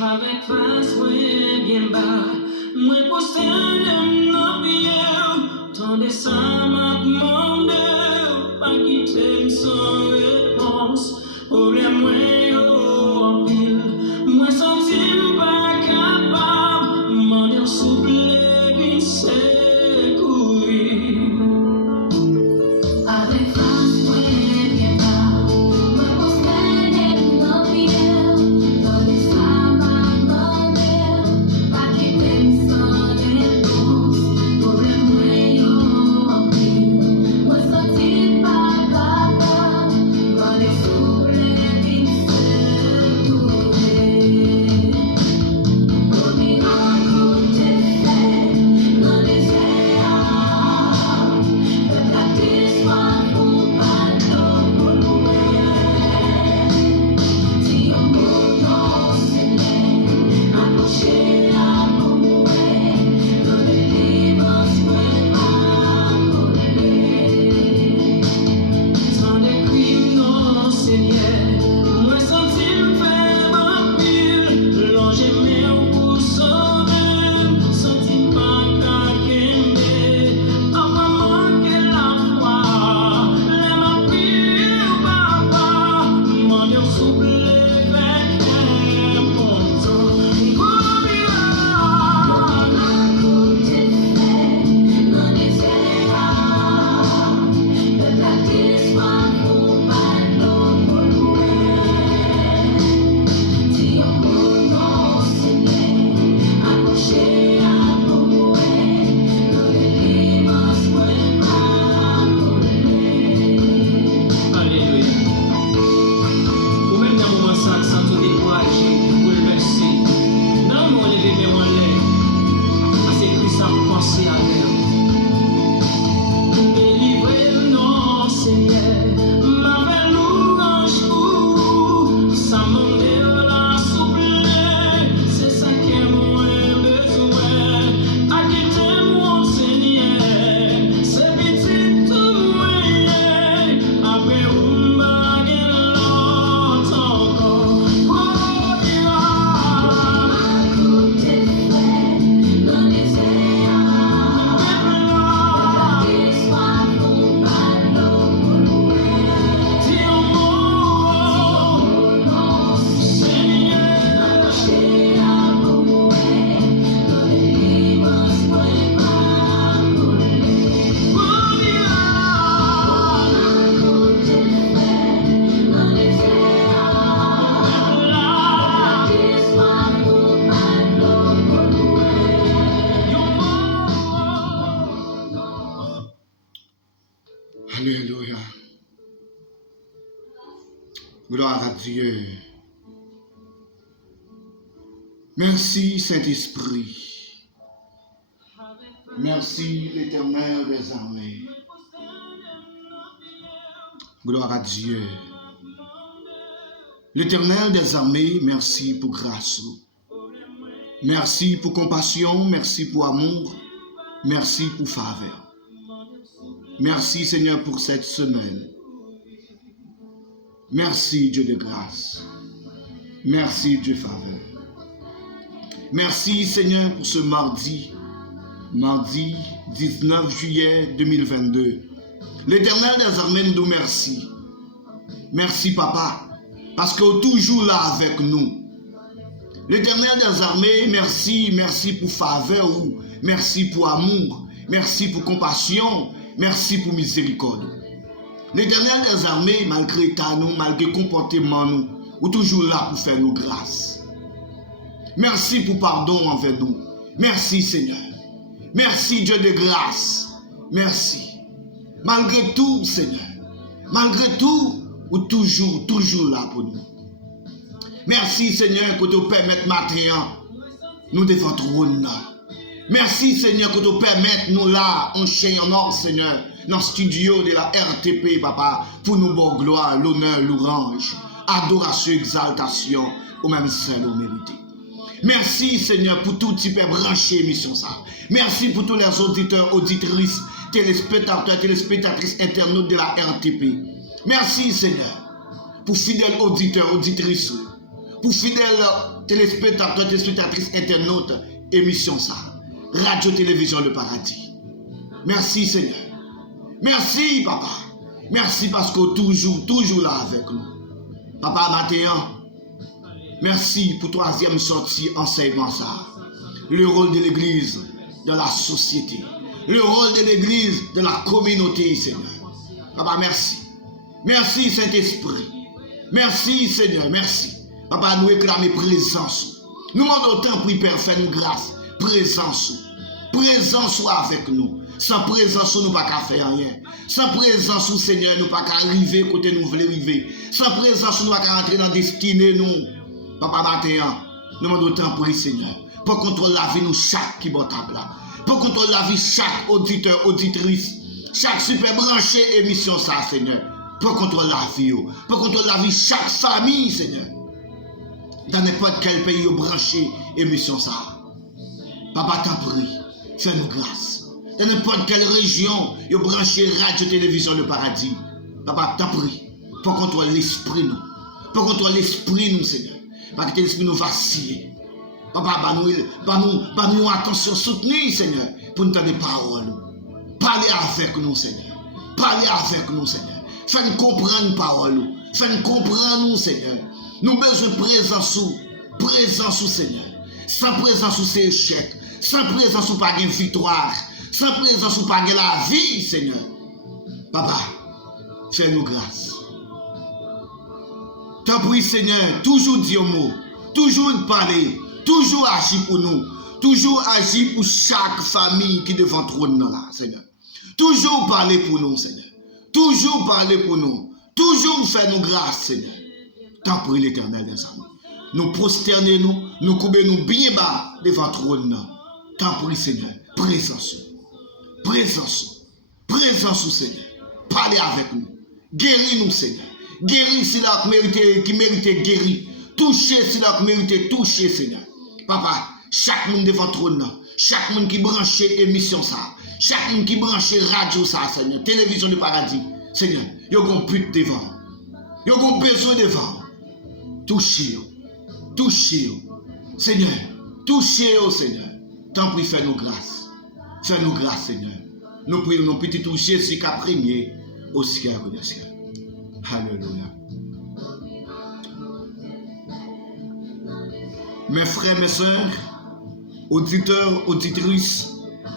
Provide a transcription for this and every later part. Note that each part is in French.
Avec face bien bas, moi posté dans pied, tendez ça m'a demandé, pas quitter sans réponse, problème moi en pile, moi senti pas capable, m'en dire souple et c'est courir. Avec face bien bas, moi posté dans pied, tendez ça m'a demandé, pas quitter sans réponse, problème moi en pile, moi senti pas capable, m'en dire souple et c'est courir. Pour m'y rencontrer, dans les airs, le practice soit pour bateau pour louer. Si on bouillon Seigneur, accroché à mon mouet, dans les livres pas brûler. Sans les crimes non Seigneur, moi senti me faire un pile, longer mes pour sauver, senti pas qu'à qu'aimer, papa manquer la foi, les ma prière papa, m'en dire souple avec un bon temps, dans les airs, le practice soit pour bateau pour louer. Si on bouillon Seigneur, accroché à mon mouet, dans les livres pas brûler. Alléluia. Ou même dans le moment ça, sans tout décourager, bouleversé, dans mon lever mes en l'air, à ces cris ça pour penser à l'air. Délivrez non Seigneur, ma belle louange pour, ça m'en est la souple, c'est ça que moi besoin, à quitter mon Seigneur, c'est petit tout moyen, après ou baguette l'autre encore, oh Dieu. Dans les airs, le practice soit pour bateau pour louer. Si on bouillon Seigneur, accroché à mon mouet, dans les livres pas brûler. Oh Dieu. Dans les airs, le practice soit pour bateau pour louer. Alléluia. Gloire à Dieu. Merci Saint-Esprit. Merci l'Éternel des armées. Gloire à Dieu. L'Éternel des armées, merci pour grâce. Merci pour compassion, merci pour amour, merci pour faveur. Merci Seigneur pour cette semaine. Merci Dieu de grâce. Merci Dieu faveur. Merci Seigneur pour ce mardi 19 juillet 2022. L'Éternel des armées nous merci. Merci Papa, parce que toujours là avec nous. L'Éternel des armées, merci pour faveur, merci pour amour, merci pour compassion, merci pour miséricorde. L'Éternel des armées, malgré état nous, malgré comportement nous, ou toujours là pour faire nos grâces. Merci pour pardon envers nous. Merci Seigneur. Merci Dieu de grâce. Merci. Malgré tout Seigneur, malgré tout, ou toujours là pour nous. Merci Seigneur que tu permettes maintenant nous devant ton trône. Merci Seigneur que tu permettes nous là en chaîne en or Seigneur dans le studio de la RTP Papa pour nous bon gloire, l'honneur, l'orange, adoration, exaltation au même seul au mérité. Merci Seigneur pour tout type branché émission ça. Merci pour tous les auditeurs, auditrices, téléspectateurs, téléspectatrices, internautes de la RTP. Merci Seigneur. pour fidèles auditeurs, auditrices, pour fidèles téléspectateurs, téléspectatrices, internautes, émission ça. Radio-télévision Le Paradis. Merci Seigneur. Merci Papa. Merci parce que toujours là avec nous. Papa Mathéan, merci pour troisième sortie enseignement ça. Le rôle de l'église dans la société. Le rôle de l'église dans la communauté, Seigneur. Papa, merci. Merci Saint-Esprit. Merci Seigneur, merci. Papa, nous réclamons présence. Nous demandons autant pour Père, fais-nous grâce. Présence. Présence soit avec nous. Sans présence, nous ne pouvons pas faire rien. Sans présence, Seigneur, nous ne pouvons pas arriver côté nous voulons arriver. Sans présence, nous ne pouvons pas entrer dans la destinée, nous. Papa Mathéan, nous demandons autant pour Seigneur. Pour contrôler la vie, nous, chaque qui est table là. Pour contrôler la vie, chaque auditeur, auditrice. Chaque super branché émission, ça, Seigneur. Pour contrôler la vie, pour contrôler la vie, chaque famille, Seigneur. Dans n'importe quel pays, branché émission, ça. Papa, t'en prie, fais-nous grâce. Dans n'importe quelle région, il branché radio-télévision Le Paradis. Papa, t'en prie, pour contrôler l'esprit, nous. Pour contrôler l'esprit, nous, Seigneur. Parce que l'esprit nous vacille. Papa, nous attention soutenue, Seigneur, pour nous donner des paroles. Parlez avec nous, Seigneur. Parlez avec nous, Seigneur. Fais-nous comprendre les paroles. Fais-nous comprendre nous, Seigneur. Nous avons besoin de présence, Seigneur. Sans présence, c'est échec. Sans présence, nous pas de victoire. Sans présence, nous pas de la vie, Seigneur. Papa, fais-nous grâce. T'en prie, Seigneur, toujours dire mot, toujours parler, toujours agir pour nous, toujours agir pour chaque famille qui est devant le trône là, Seigneur. Toujours parler pour nous, Seigneur. Toujours parler pour nous. Toujours faire nous grâce, Seigneur. T'en prie l'Éternel des armées. Nous prosterner nous couper nous bien bas devant le trône. T'en prie, Seigneur. Présence, Seigneur. Parlez avec nous. Guéris-nous, Seigneur. Guéris si la qui mérite guérir. Touchez si la mérite toucher, Seigneur. Papa, chaque monde devant le trône. Chaque monde qui branche émission ça. Chaque monde qui branche radio ça, Seigneur. Télévision du paradis. Seigneur, il y a un but devant. Il y a un besoin devant. Touchez-vous. Seigneur, touchez-vous, Seigneur. Tant pis, fais-nous grâce. Fais-nous grâce, Seigneur. Nous prions, nos petits toucher, c'est qu'à premier, au ciel des cieux. Alléluia. Mes frères, mes soeurs, auditeurs, auditrices,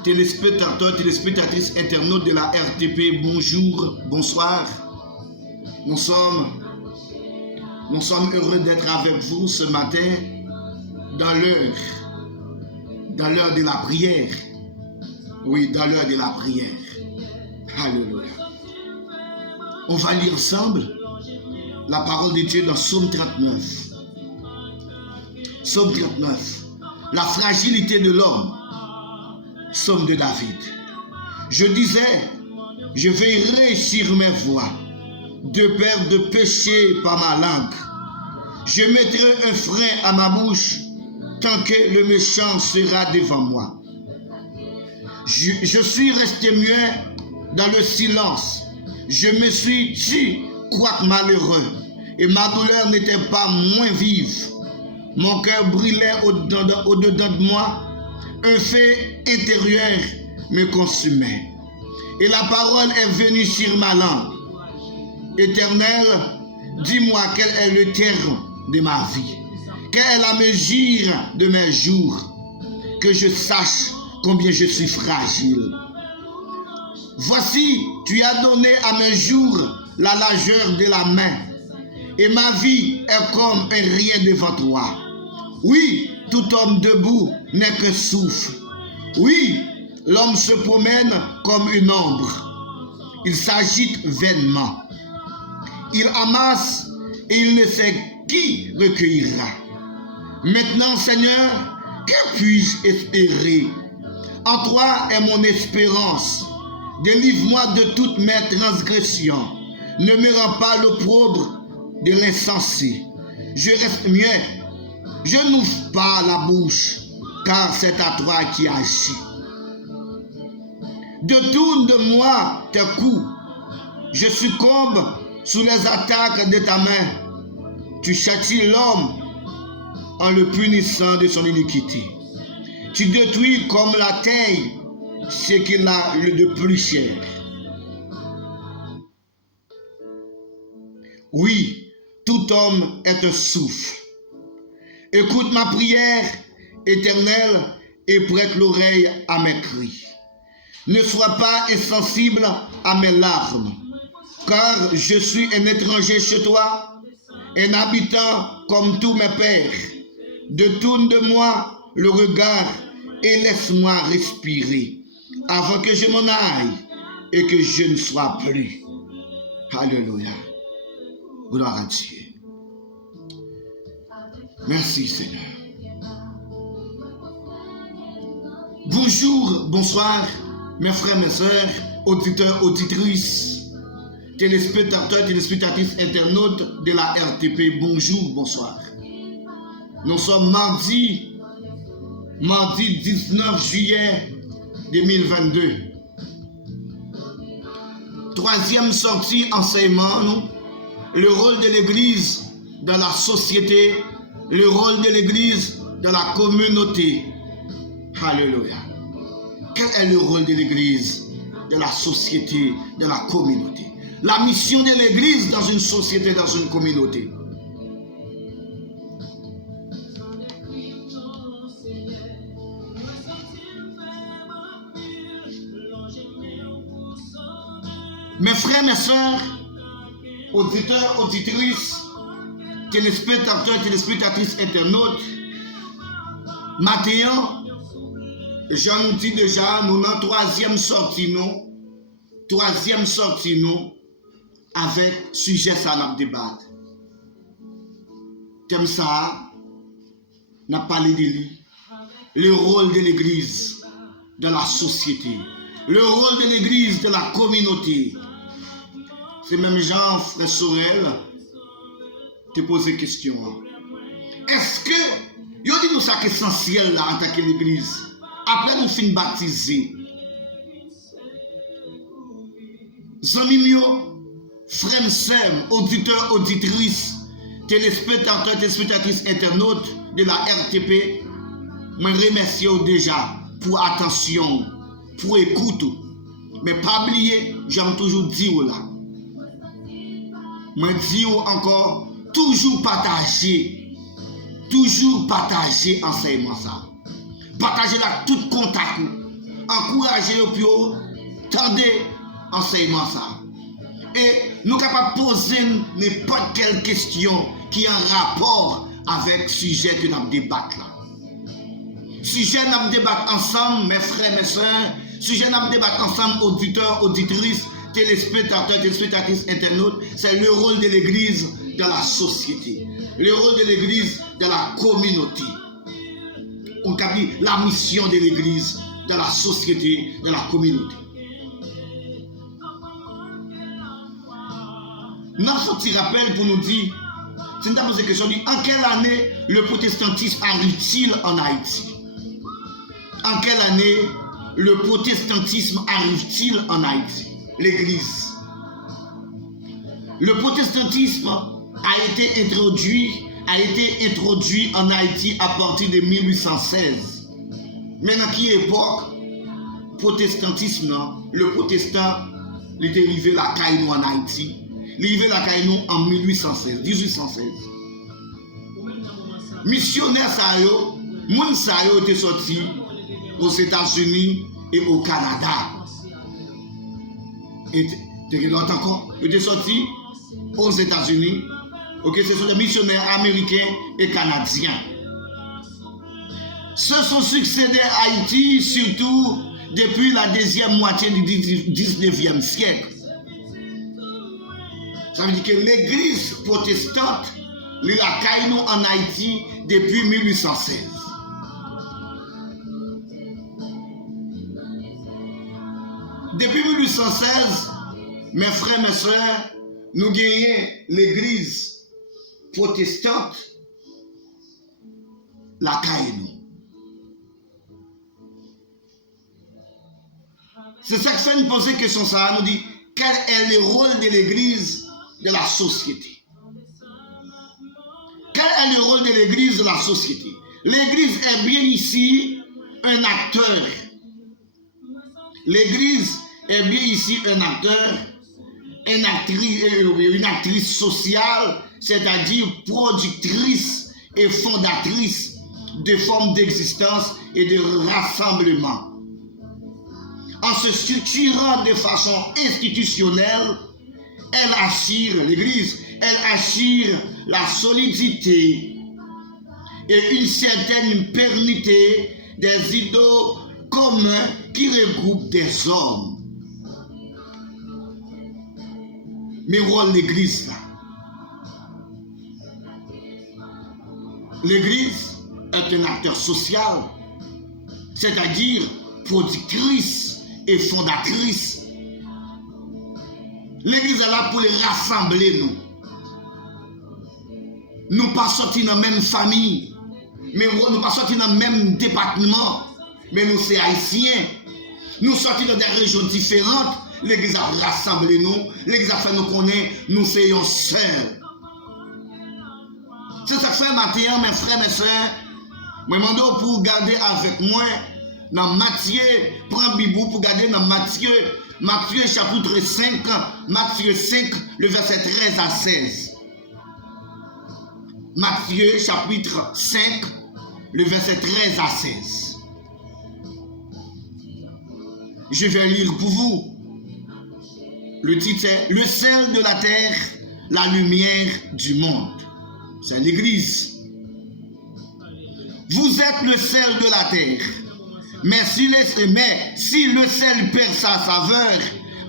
téléspectateurs, téléspectatrices, internautes de la RTP, bonjour, bonsoir. Nous sommes heureux d'être avec vous ce matin dans l'heure de la prière. Oui, dans l'heure de la prière. Alléluia. On va lire ensemble la parole de Dieu dans Psaume 39. Psaume 39. La fragilité de l'homme. Psaume de David. Je disais, je veillerai sur mes voies, de peur de pécher par ma langue. Je mettrai un frein à ma bouche tant que le méchant sera devant moi. Je suis resté muet dans le silence. Je me suis tu, quoique malheureux, et ma douleur n'était pas moins vive. Mon cœur brûlait au-dedans de moi. Un feu intérieur me consumait. Et la parole est venue sur ma langue. Éternel, dis-moi quel est le terme de ma vie. Quelle est la mesure de mes jours. Que je sache combien je suis fragile. Voici, tu as donné à mes jours la largeur de la main. Et ma vie est comme un rien devant toi. Oui, tout homme debout n'est qu'un souffle. Oui, l'homme se promène comme une ombre. Il s'agite vainement. Il amasse et il ne sait qui recueillera. Maintenant, Seigneur, que puis-je espérer? En toi est mon espérance. Délivre-moi de toutes mes transgressions. Ne me rends pas l'opprobre de l'insensé. Je reste muet. Je n'ouvre pas la bouche, car c'est à toi qui agis. Détourne de moi tes coups. Je succombe Sous les attaques de ta main, tu châties l'homme en le punissant de son iniquité. Tu détruis comme la terre ce qu'il a de plus cher. Oui, tout homme est un souffle. Écoute ma prière, Éternel, et prête l'oreille à mes cris. Ne sois pas insensible à mes larmes, car je suis un étranger chez toi, un habitant comme tous mes pères. Détourne de moi le regard et laisse-moi respirer, avant que je m'en aille et que je ne sois plus. Alléluia. Gloire à Dieu. Merci Seigneur. Bonjour, bonsoir, mes frères, mes sœurs, auditeurs, auditrices, téléspectateurs, téléspectatrices, internautes de la RTP. Bonjour, bonsoir. Nous sommes mardi 19 juillet 2022. Troisième sortie enseignement, nous, le rôle de l'Église dans la société, le rôle de l'Église dans la communauté. Alléluia. Quel est le rôle de l'Église dans la société, dans la communauté? La mission de l'Église dans une société, dans une communauté. Mes frères, mes sœurs, auditeurs, auditrices, téléspectateurs, téléspectatrices, internautes, maintenant, je nous dis déjà, nous avons troisième sortie, avec sujet ça, nous débat. Thème ça, nous avons parlé de lui, le rôle de l'Église dans la société, le rôle de l'Église dans la communauté. C'est même Jean, frère Sorel, te posé question. Est-ce que, yo dit nous ça qui est essentiel là en tant que l'Église? Après nous fin baptisé. Zami mio, frère sœurs, auditeurs, auditrices, téléspectateurs, téléspectatrices, internautes de la RTP, je remercie déjà pour attention, pour écoute. Mais pas oublier, j'aime toujours dire là. Je dis encore, toujours partager enseignement ça. Partager là tout contact. Encourager au plus haut, tendez enseignement ça. Et nous sommes capables de poser n'importe quelle question qui a un rapport avec le sujet que nous débattons là. Sujet nous débattons ensemble, mes frères, mes sœurs. Sujet nous débattons ensemble, auditeurs, auditrices, téléspectateurs, téléspectatrices, internautes. C'est le rôle de l'Église dans la société. Le rôle de l'Église dans la communauté. On dit la mission de l'Église dans la société, dans la communauté. Nous avons un petit rappel pour nous dire, c'est une posé question, en quelle année le protestantisme arrive-t-il en Haïti? En quelle année le protestantisme arrive-t-il en Haïti? L'Église. Le protestantisme a été introduit en Haïti à partir de 1816. Mais dans quelle époque, protestantisme, le protestant, il est arrivé la Caïnou en Haïti. Il est arrivé la Caïnou en 1816. Missionnaires, ça étaient sortis aux États-Unis et au Canada. Et l'autre encore, ils étaient sortis aux États-Unis. Ok, ce sont des missionnaires américains et canadiens. Se sont succédés à Haïti, surtout depuis la deuxième moitié du 19e siècle. Ça veut dire que l'Église protestante, la Caïnou en Haïti depuis 1816. Depuis 1816, mes frères, mes sœurs, nous gagnons l'Église protestante, la Caïnou. C'est ça que ça nous pose question ça, nous dit quel est le rôle de l'Église de la société. Quel est le rôle de l'Église dans la société? L'Église est bien ici un acteur. L'Église est bien ici un acteur, une actrice sociale, c'est-à-dire productrice et fondatrice de formes d'existence et de rassemblement. En se structurant de façon institutionnelle, elle assure, l'Église, elle assure la solidité et une certaine pérennité des idéaux communs qui regroupent des hommes. Mais rôle l'Église là. L'Église est un acteur social, c'est-à-dire productrice et fondatrice. L'Église est là pour les rassembler, nous. Nous pas sortis dans la même famille, mais nous pas sortis dans le même département, mais nous sommes haïtiens. Nous sortis dans des régions différentes. L'Église a rassemblé nous. L'Église a fait nous connaître, nous soyons seuls. C'est ça que fait matin, mes frères, mes soeurs. Je demande pour garder avec moi dans Matthieu, prends Bibou pour garder dans Matthieu chapitre 5, Matthieu 5, le verset 13 à 16. Matthieu chapitre 5, le verset 13 à 16. Je vais lire pour vous. Le titre est « Le sel de la terre, la lumière du monde ». C'est l'Église. Vous êtes le sel de la terre. Mais si le sel perd sa saveur,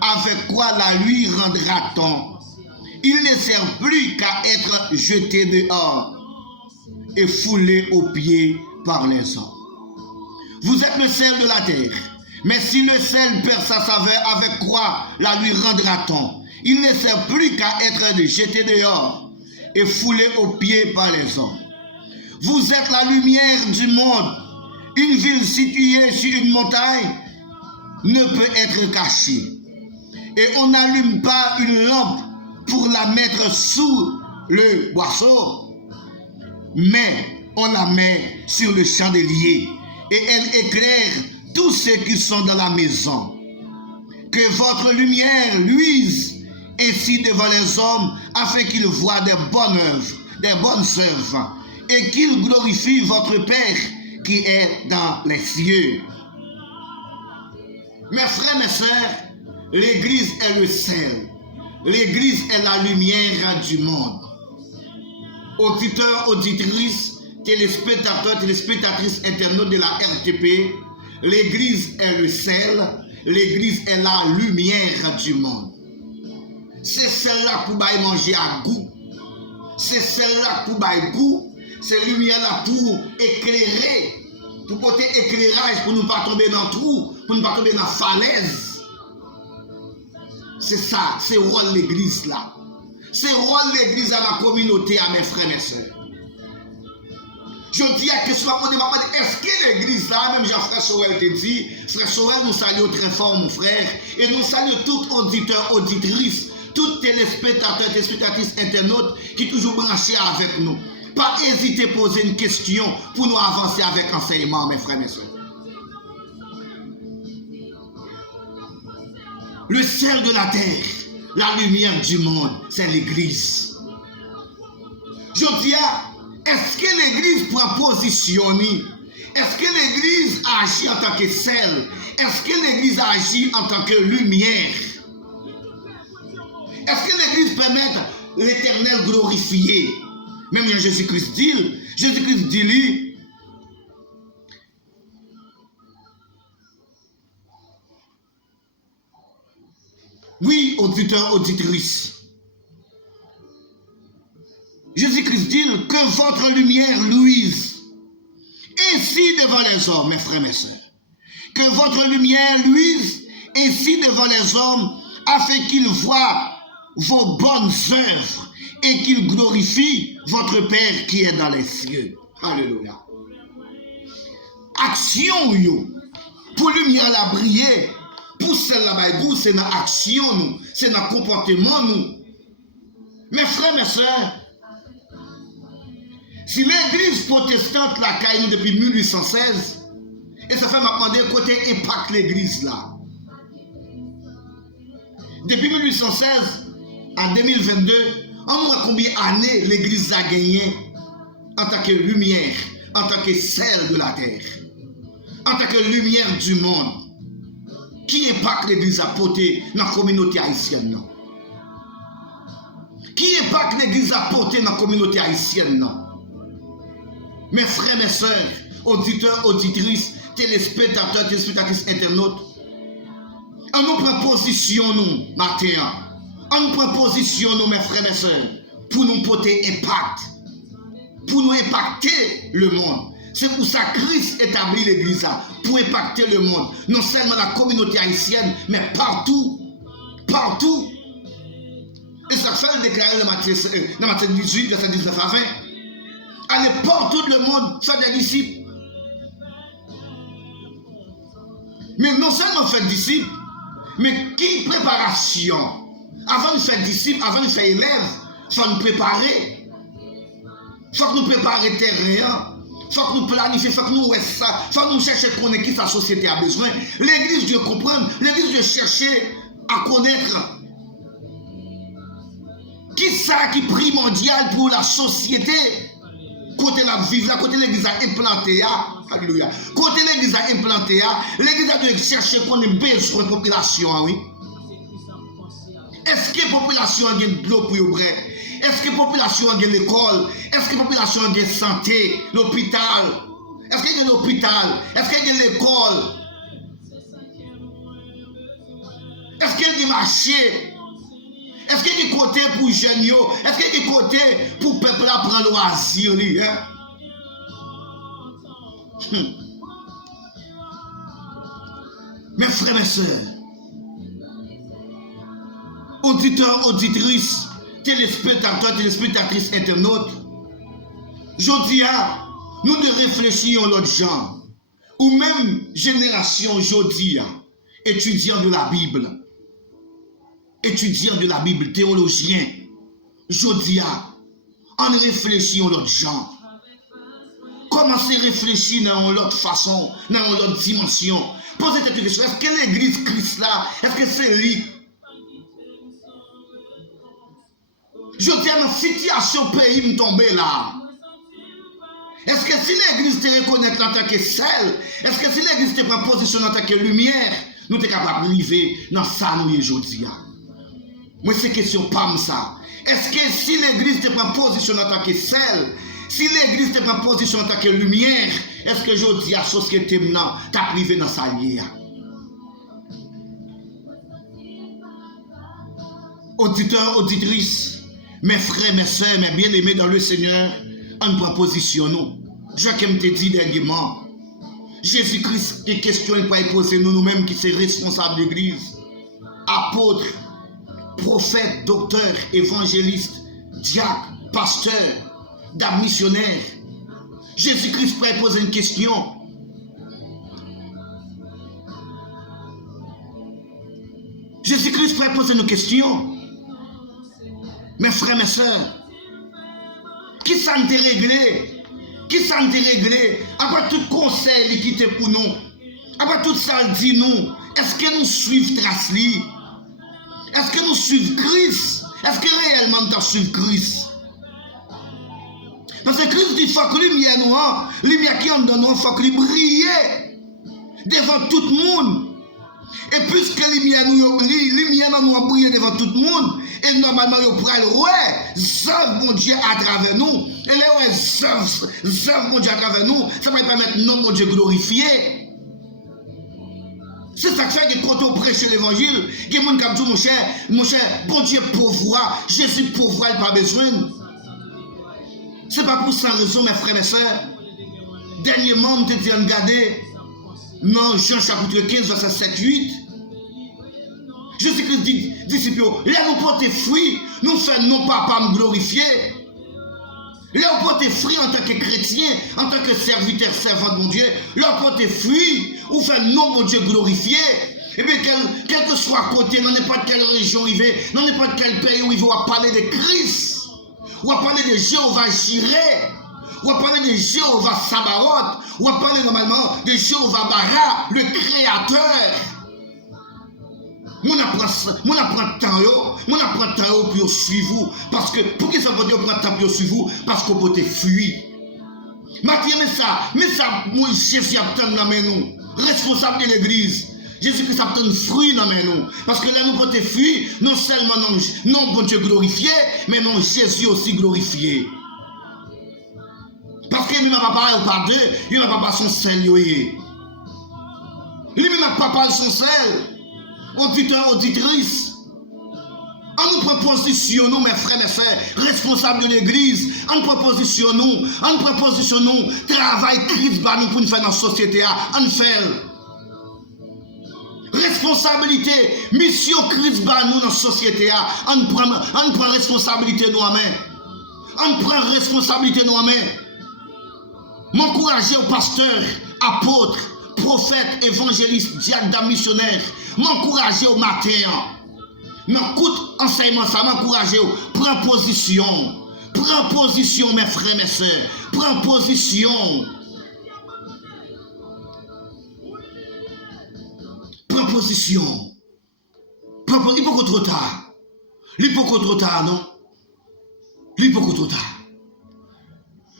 avec quoi la lui rendra-t-on? Il ne sert plus qu'à être jeté dehors et foulé aux pieds par les hommes. Vous êtes le sel de la terre. Mais si le sel perd sa saveur, avec quoi la lui rendra-t-on? Il ne sert plus qu'à être jeté dehors et foulé aux pieds par les hommes. Vous êtes la lumière du monde. Une ville située sur une montagne ne peut être cachée. Et on n'allume pas une lampe pour la mettre sous le boisseau, mais on la met sur le chandelier et elle éclaire tous ceux qui sont dans la maison. Que votre lumière luise ainsi devant les hommes, afin qu'ils voient des bonnes œuvres, et qu'ils glorifient votre Père qui est dans les cieux. Mes frères, mes sœurs, l'Église est le sel. L'Église est la lumière du monde. Auditeurs, auditrices, téléspectateurs, téléspectatrices, internautes de la RTP, l'Église est le sel, l'Église est la lumière du monde. C'est celle-là pour manger à goût. C'est celle-là pour bailler goût. C'est lumière-là pour éclairer, pour porter éclairage, pour ne pas tomber dans le trou, pour ne pas tomber dans la falaise. C'est ça, c'est le rôle de l'Église là. C'est le rôle de l'Église à ma communauté, à mes frères, mes soeurs. Je dis à question à mon débat, est-ce que l'Église là, même Jean-Frère Sorel te dit, frère Sorel, nous saluons très fort mon frère, et nous saluons tout auditeur, auditrice, tout téléspectateur, téléspectatrice, internaute qui est toujours branché avec nous. Pas hésiter à poser une question pour nous avancer avec enseignement, mes frères, mes soeurs. Le sel de la terre, la lumière du monde, c'est l'Église. Je dis, est-ce que l'Église prend position? Est-ce que l'Église agit en tant que sel? Est-ce que l'Église agit en tant que lumière? Est-ce que l'Église permet l'Éternel glorifié? Même Jésus-Christ dit, oui, auditeur, auditrice. Jésus-Christ dit que votre lumière luise ainsi devant les hommes, mes frères, mes sœurs. Que votre lumière luise ainsi devant les hommes, afin qu'ils voient vos bonnes œuvres et qu'ils glorifient votre Père qui est dans les cieux. Alléluia. Action, yo. Pour lumière la briller, pour celle-là, c'est dans l'action, c'est dans le comportement, nous. Mes frères, mes soeurs, si l'église protestante la caille depuis 1816, et ça fait m'a demandé côté impact l'église là. Depuis 1816 à 2022, on voit combien d'années l'église a gagné en tant que lumière, en tant que sel de la terre, en tant que lumière du monde. Qui impact l'église a porté dans la communauté haïtienne non? Qui impact l'église a porté dans la communauté haïtienne non? Mes frères, mes soeurs, auditeurs, auditrices, téléspectateurs, téléspectatrices, internautes, on nous prend position nous, matin. On nous prend position nous, mes frères, mes soeurs, pour nous porter impact, pour nous impacter le monde. C'est pour ça que Christ établit l'église pour impacter le monde. Non seulement la communauté haïtienne, mais partout. Partout. Et ça fait déclarer dans Matthieu 18, verset 19 à 20. Allez partout le monde, faire des disciples. Mais non seulement faire disciples, mais qui préparation? Avant de faire disciples, avant de faire élèves, il faut nous préparer. Il faut que nous préparions terrain. Il faut que nous planifions, il faut que nous ça. Il faut que nous cherchions à connaître qui sa société a besoin. L'église doit comprendre, l'église doit chercher à connaître qui ça qui est primordial pour la société. Côté la vive là, côté l'église a implanté, alléluia. Côté l'église a implanté, l'église a dû chercher qu'on ait besoin de la population, oui. Est-ce que la population a de l'eau pour y Est-ce que la population a l'école? Est-ce que la population a la santé, l'hôpital? Est-ce qu'il y a l'hôpital? Est-ce qu'il y a l'école? Est-ce qu'il y a des marchés? Est-ce qu'il y a des côtés pour les jeunes? Est-ce qu'il y a des côtés pour le peuple à prendre loisir? Mes frères, mes soeurs, auditeurs, auditrices, téléspectateurs, téléspectatrices, internautes, je dis à nous de réfléchir à l'autre genre, ou même génération, je dis, étudiants de la Bible, théologiens, je dis à en réfléchir à l'autre genre. Commencez à réfléchir dans l'autre façon, dans l'autre dimension. Posez cette question, est-ce que l'église Christ là, est-ce que c'est lui? Je dis à ma situation pays me tomber là. Est-ce que si l'église te reconnaît en tant que sel, est-ce que si l'église te prend position en tant que lumière, nous sommes capables de vivre dans ça nous aujourd'hui? Moi c'est question pas ça. Est-ce que si l'église te prend position en tant que sel, si l'église te prend position en tant que lumière, est-ce que je dis à la société maintenant, tu as privé dans sa liée? Auditeurs, auditrices, mes frères, mes soeurs, mes bien-aimés dans le Seigneur, en prend position nous. Joachim te dit dernièrement, Jésus-Christ, qui questionne pour poser nous-mêmes qui sommes responsables de l'église, apôtres, prophètes, docteurs, évangélistes, diacres, pasteurs, d'âmes missionnaires. Jésus-Christ pourrait poser une question. Jésus-Christ pourrait poser une question. Mes frères, mes soeurs, qui s'en est réglé? Qui s'en est réglé? Après tout conseil qui était pour nous, après tout ça dit nous, est-ce que nous suivons Trasli? Est-ce que nous suivons Christ? Est-ce que réellement nous suivons Christ? Parce que Christ dit, il faut que lumière nous, lumière qui en donne nous, il faut que brille devant tout le monde. Et puisque lumière nous a brillé devant tout le monde, et normalement, il pourrait le œuvre mon Dieu à travers nous. Et les œuvre mon Dieu à travers nous, ça va permettre non mon Dieu glorifié. C'est ça que fait que quand on prêche l'évangile, il y a des gens qui disent, mon cher, bon Dieu pourvoit, Jésus pourvoit, il n'a pas besoin. Ce n'est pas pour ça raison, mes frères et mes soeurs. Dernièrement, je te dis, regardez, dans Jean chapitre 15, verset 7-8. Jésus-Christ dit, disciples, là nous portons fruit, nous faisons non papa me glorifier. Là nous portons fruit en tant que chrétien, en tant que serviteur, servant de mon Dieu. Là nous portons fruit, ou faisons non mon Dieu glorifier. Et bien, quel que soit côté, dans n'importe quelle région il va, dans n'importe quel pays où il va parler de Christ, ou va parler de Jéhovah Jireh, ou va parler de Jéhovah Sabaoth, ou va parler normalement de Jéhovah Bara, le Créateur. Mon apprend temps pour suivre, parce que pour qui ça veut dire prendre temps pour suivre, parce qu'on peut te fuir. Mathieu, mais ça, moi Jésus attend dans nous, responsable de l'église. Jésus-Christ attend un fruit dans nous, parce que là nous peut te fuir, non seulement non bon Dieu glorifié, mais non Jésus aussi glorifié. Parce que lui n'a pas parlé au pas deux, il n'a pas parlé son sel, lui n'a pas parlé son sel. Auditeurs, auditrices, en nous propositionnons, mes frères, mes sœurs, responsables de l'église, en nous propositionnons, travail Christ va nous pour nous faire dans la société, en faire. Responsabilité, mission Christ va nous dans la société, on prend responsabilité nous-mêmes. On prend responsabilité nous-mêmes. M'encourager aux pasteurs, apôtres, prophètes, évangélistes, diacres, missionnaires, m'encourager au matin. M'écoute enseignement ça, m'encourager. Prends position, mes frères, mes sœurs. Prends position. Prends position. Il n'est pas trop tard. Il n'est pas trop tard, non? Il n'est pas trop tard.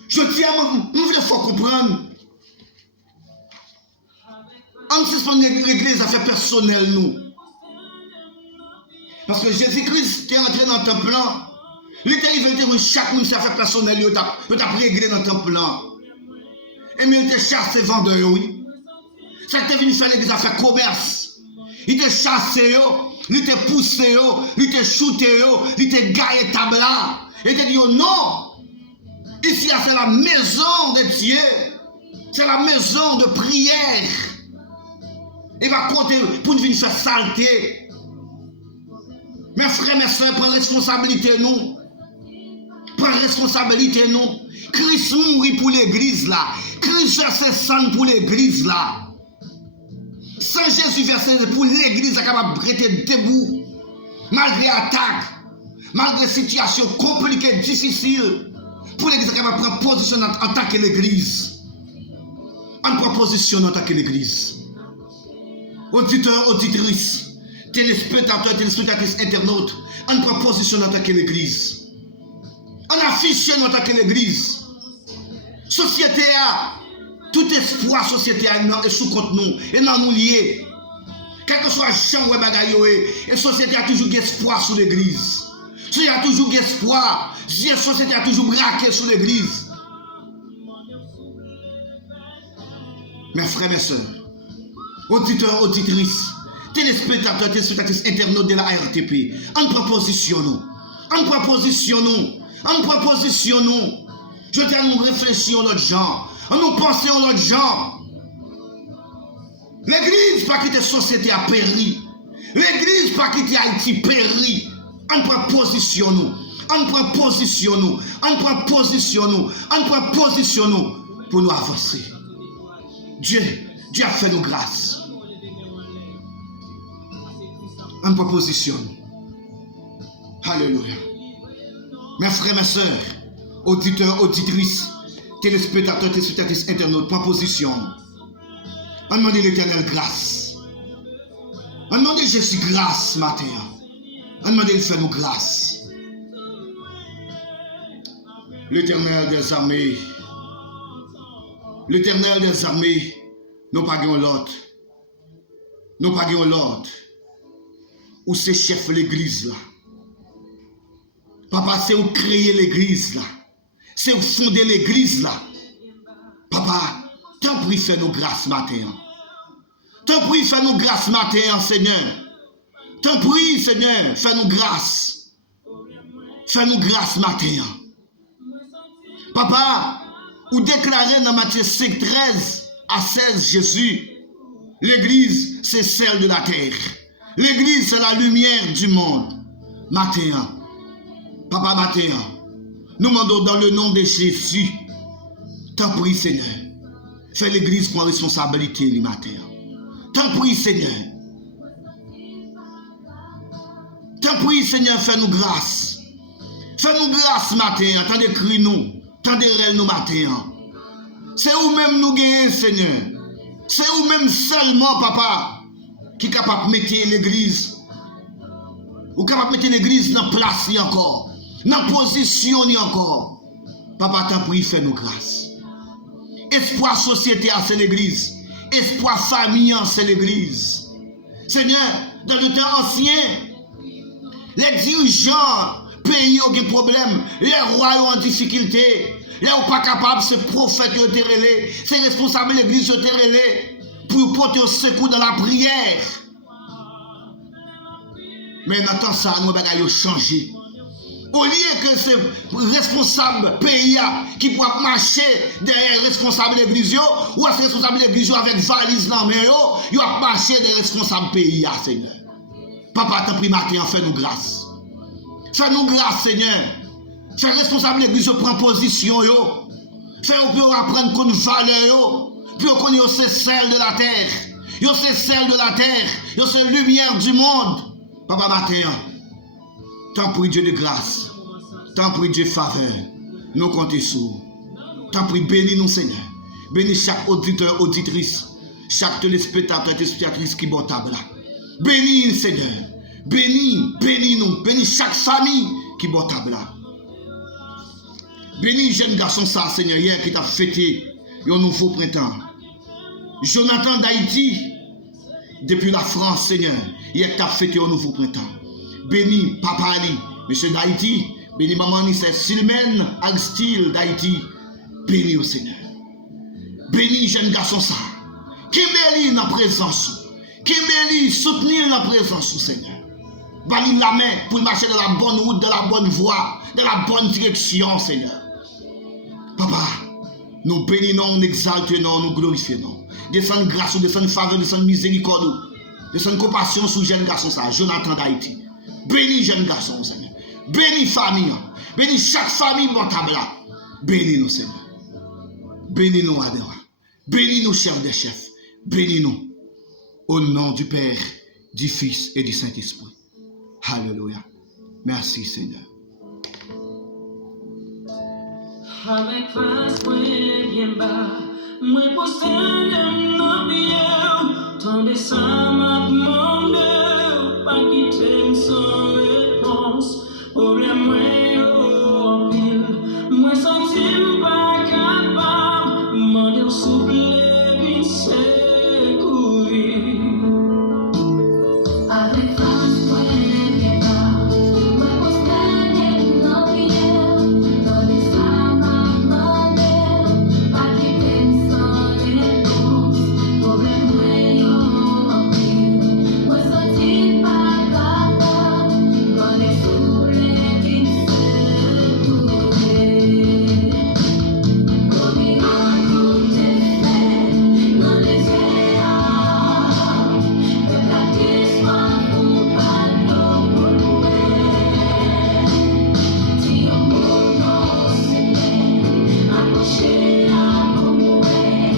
Je tiens, nous voulons faut comprendre. On suspend l'église à faire personnel, nous. Parce que Jésus-Christ est entré dans le temple. Il est arrivé où chaque monde s'est fait personnel, il a réglé dans le temple. Et mais il était chassé vendeur, oui. Ça qui est venu faire l'église à faire commerce. Il était chassé, il était poussé, il était shooté, il était gaillé tabla. Il était dit non. Ici, c'est la maison de Dieu. C'est la maison de prière. Il va compter pour nous venir faire saleté. Mes frères, mes soeurs, prends responsabilité nous. Prends responsabilité nous. Christ mourit pour l'église là. Christ versait sang pour l'église là. Sans Jésus versé pour l'église là, capable de rester debout. Malgré attaque, malgré situation compliquée, difficile. Pour l'église capable de prendre position en tant que l'église. En prend position en tant que l'église. Auditeurs, auditrices, téléspectateurs, téléspectatrices, internautes, en prend position en tant que l'église. On affiche en tant que l'église. Société a, tout espoir société a est sous compte nous, et non nous liés. Quel que soit champ ou bagaille, et société a toujours espoir sur l'église. Société a toujours espoir, société a toujours braqué sur l'église. Mes frères, mes soeurs, auditeurs, auditrices, téléspectateurs, téléspectatrices, internautes de la RTP, en proposition nous. Je dis à nous réfléchir à notre genre, à nous penser à notre genre. L'église, pas quitter la société à péri. L'église, pas quitter Haïti péri. On prend position nous pour nous avancer. Dieu a fait nous grâce. En proposition. Alléluia. Mes frères, mes sœurs, auditeurs, auditrices, téléspectateurs, téléspectatrices, internautes, proposition. On demande l'Éternel grâce. On demande Jésus grâce matin. On demande de faire nous grâce. L'Éternel des armées. L'Éternel des armées, nous pagons l'autre. Ou c'est chef l'église là. Papa, c'est où créer l'église là. C'est où fonder l'église là. Papa, t'en prie, fais-nous grâce matin. T'en prie, fais-nous grâce matin, Seigneur. T'en prie, Seigneur, fais-nous grâce. Fais-nous grâce matin. Papa, ou déclarer dans Matthieu 5, 13 à 16, Jésus, l'église, c'est celle de la terre. L'église, c'est la lumière du monde. Matin, Papa, matin, nous demandons dans le nom de Jésus, t'en prie, Seigneur, fais l'église pour responsabilité le matin. T'en prie, Seigneur, T'en prie, Seigneur, fais-nous grâce. Fais-nous grâce matin, attendez cri nous, attendez nous matin. C'est où-même nous gagnons, Seigneur. C'est où-même seulement, papa, qui est capable de mettre l'église. Ou capable de mettre l'église dans place encore, dans position encore. Papa, t'en prie, fais-nous grâce. Espoir société, c'est l'église. Espoir famille, c'est l'église. Seigneur, dans le temps ancien, les dirigeants pays ont des problèmes, les rois ont en difficulté, les sont pas capables, ces prophètes ont été relais, ces responsables de l'église ont été relais pour porter au secours dans la prière. Mais maintenant, ça, nous avons changé. Au lieu que ces responsables pays qui pourraient marcher derrière les responsables de l'église, ou ces responsables de l'église avec valise dans la main, ils vont marcher derrière les responsables pays, Seigneur. Papa, t'en prie, matin, fais-nous grâce. Fais-nous grâce, Seigneur. Fais responsable de l'église, prendre position, fais-nous pour apprendre qu'on valeur, puis qu'on est c'est celle de la terre. C'est celle de la terre. C'est lumière du monde. Papa, matin, t'en prie, Dieu de grâce. T'en prie, Dieu de faveur. Nous comptons sur. T'en prie, bénis nous, Seigneur. Bénis chaque auditeur, auditrice. Chaque téléspectateur, téléspectatrice qui est bon table là. Bénis, Seigneur. Bénis nous. Bénis chaque famille qui est bon table là. Bénis jeune garçon ça, Seigneur, hier qui t'a fêté un nouveau printemps. Jonathan d'Haïti, depuis la France, Seigneur, hier qui t'a fêté un nouveau printemps. Bénis Papa Ali, monsieur d'Haïti. Bénis maman Annie, c'est Silmène Agstil d'Haïti. Bénis au Seigneur. Bénis jeune garçon ça. Qui dans la présence. Qui soutenir la présence du Seigneur. Bali la main pour marcher dans la bonne route, dans la bonne voie, dans la bonne direction, Seigneur. Papa, nous bénissons, nous exaltons, nous glorifions. Descends grâce, descends faveur, descends miséricorde, descends compassion sur jeune garçon, ça, Jonathan d'Haïti. Bénis jeune garçon, Seigneur. Bénis famille, bénis chaque famille montable là. Bénis nous, Seigneur. Bénis nous, Adora. Bénis nous, chef des chefs. Bénis nous. Au nom du Père, du Fils et du Saint-Esprit. Alléluia. Merci, Seigneur. Avec face bien bas, moi posté dans bien, tendez ça m'a demandé, pas quitter sans réponse, problème moi en pile, moi senti pas capable, m'en souple vite secourir. Avec face bien bas, moi posté dans bien, tendez ça m'a demandé, pas quitter sans réponse, problème moi en pile, moi senti pas capable, m'en souple vite secourir. Comme un coup de feu dans les yeux, de la question pour pas nous louer. Si on nous Seigneur, accroché à mon mouet,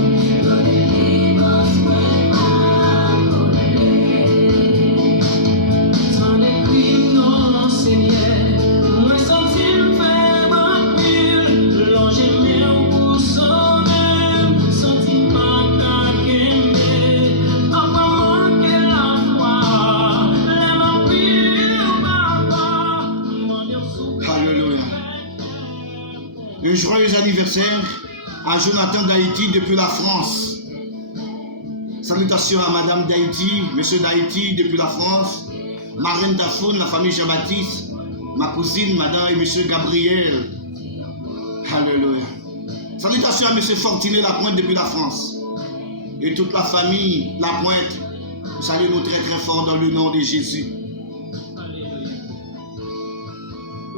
dans les livres pas couler. Sans les crimes non Seigneur, moi senti me faire un pile, longer mes pour sauver, senti pas qu'à qu'aimer, papa manquer la foi, les mains pire papa, m'en dire sous. Alléluia. Un joyeux anniversaire à Jonathan d'Haïti depuis la France. Salutations à Madame d'Haïti, Monsieur d'Haïti depuis la France, Marine Tafoun, la famille Jean-Baptiste, ma cousine, Madame et Monsieur Gabriel. Alléluia. Salutations à Monsieur Fortinet Lapointe depuis la France. Et toute la famille Lapointe. Saluez-nous très très fort dans le nom de Jésus.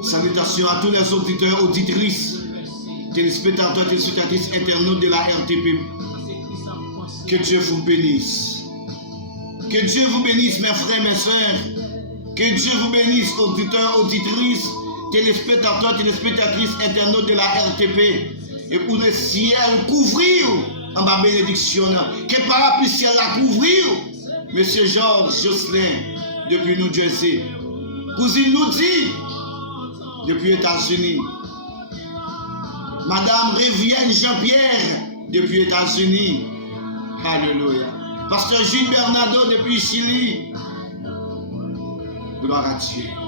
Salutations à tous les auditeurs, auditrices, téléspectateurs, téléspectatrices, internautes de la RTP. Que Dieu vous bénisse. Que Dieu vous bénisse, mes frères, mes sœurs. Que Dieu vous bénisse, auditeurs, auditrices, téléspectateurs, téléspectatrices, internautes de la RTP. Et pour le ciel couvrir en ma bénédiction. Que par le ciel la couvrir. Monsieur Georges Jocelyn, depuis New Jersey. Cousine nous dit, depuis États-Unis. Madame Révienne Jean-Pierre, depuis États-Unis. Alléluia. Pasteur Gilles Bernardo, depuis Chili. Gloire à Dieu.